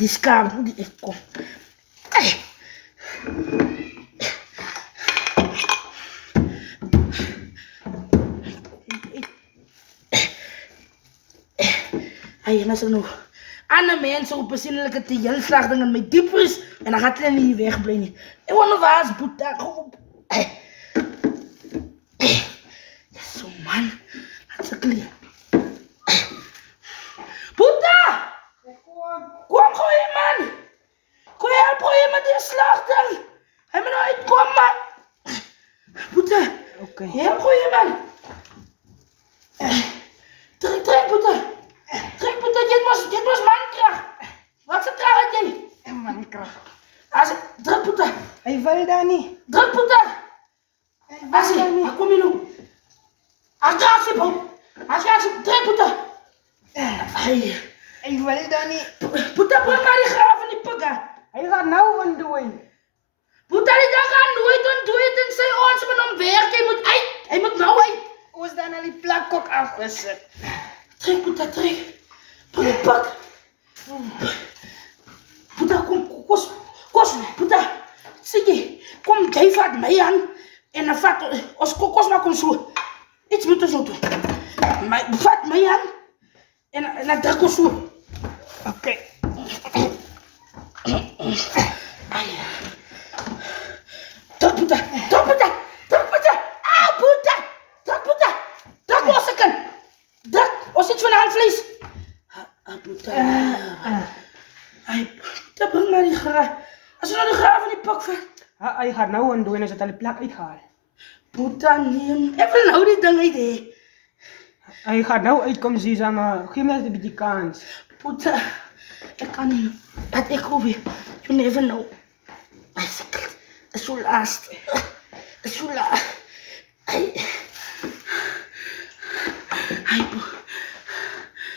Die skaap moet die kom. Ay, en as ek nou ander mense op besinnelike te heel sleg ding in my dieper is en dan gaat hulle nie wegbly nie. Ek wonder waar is Boeta? So man, laat se klie. Boeta! Kom gou hier man! Kom help gou hier met die slagding. Hy moet nou uitkom man. Boeta, Okay. help gou hier man. Trek Boeta. Trek Boeta, jy mos mankrag. Wat se krag het jy? Mankrag. As druk Boeta. Hy wil daar nie. Druk Boeta. Hy As wil daar nie. ek kom hier nou. As jy druk Boeta. Ai. Hy wil daar nie. Boeta, bring maar die graaf in die pigga. Hy gaan nou ontdoen. Boeta, die dag gaan nooit ontdoen en sy ons met hom werk. Hy moet uit. Hy moet nou uit. Ons dan al die plakkok afgesit. Trek Boeta, trek. Bring die pak. Boeta, kom, kos, Boeta. Sê jy, kom, jy vat my aan. En dan vat, ons kos maar kom so. Iets moet ons nou doen. Vat my aan. En dan druk ons so. Okay. Ai. Druk Boeta. Ah, Boeta. Druk ons se kan. Druk, ons het van handvlees. Boeta. Ai, Boeta, bring maar die graaf. As jy nou die graaf in die pak vat. Hy gaan nou ontdoen as het al die plak uitgehaal. Boeta, nee. Ek wil nou die ding uit hê. Hy gaan nou uitkom, Ziza, maar gee my net 'n bietjie kans. Boeta, ek kan nie. Dat ek hoef nie. You never know. Is so last. Ai.